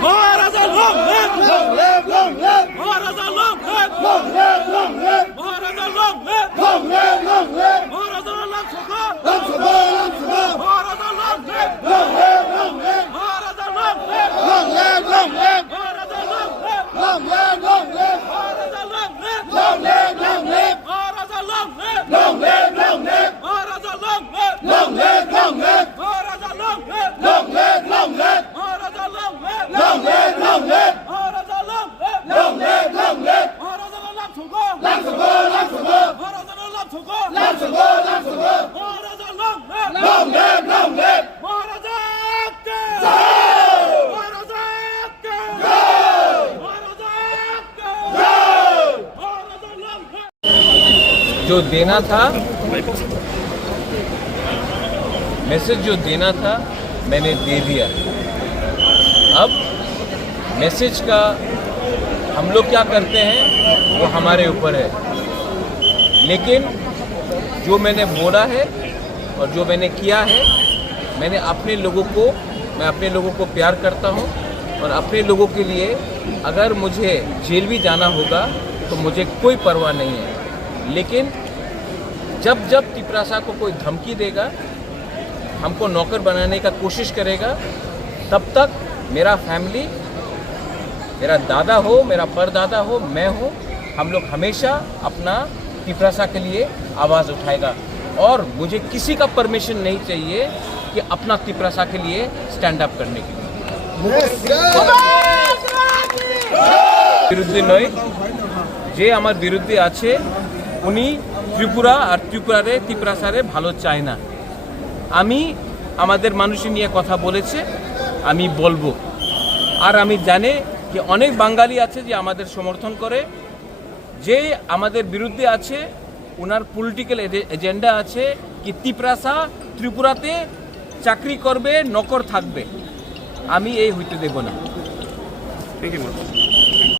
Maharaja long live! Long live! Long live! Maharaja long live! Long live! Long live! Maharaja long live! Long live! Long live! Maharaja long sabha! Long sabha! Long sabha! Maharaja long live! Long live! Long live! Maharaja long live! Long live! Long live! Maharaja long live! Long live! Long live! Maharaja long live! Long live! Long live! Maharaja long live! Long live! Long live! Maharaja long live! Long live! Long live! Maharaja long live! Long live! Long live! Maharaja long live! Long live! Long live! Maharaja long live! Long live! Long live! Maharaja long sabha! Long sabha! Long sabha! Maharaja long sabha! Long sabha! Long sabha! Maharaja long live! Long live! Long live! Maharaja ke jai! Maharaja ke jai! Maharaja ke jai! Maharaja long live! जो देना था, message जो देना था मैंने दे दिया। अब message का हम लोग क्या करते हैं वो हमारे ऊपर है, लेकिन जो मैंने बोला है और जो मैंने किया है, मैं अपने लोगों को प्यार करता हूँ और अपने लोगों के लिए अगर मुझे जेल भी जाना होगा तो मुझे कोई परवाह नहीं है। लेकिन जब तिपरासा को कोई धमकी देगा, हमको नौकर बनाने का कोशिश करेगा, तब तक मेरा फैमिली, मेरा दादा हो, मेरा परदादा हो, मैं हो, हम लोग हमेशा अपना तिपरासा के लिए आवाज़ उठाएगा और मुझे किसी का परमिशन नहीं चाहिए कि अपना तिपरासा के लिए स्टैंड अप करने के लिए। বিরুদ্ধে নয়, যে আমার বিরুদ্ধে আছে উনি ত্রিপুরা আর ত্রিপুরারে তিপরাসারে ভালো চায় না। আমি আমাদের মানুষের নিয়ে কথা বলেছে, আমি বলবো। আর আমি জানি যে অনেক বাঙালি আছে যে আমাদের সমর্থন করে, যে আমাদের বিরুদ্ধে আছে ওনার পলিটিক্যাল এজেন্ডা আছে কি তিপরাসা ত্রিপুরাতে চাকরি করবে, নকর থাকবে। আমি এই হইতে দেব না। Thank you.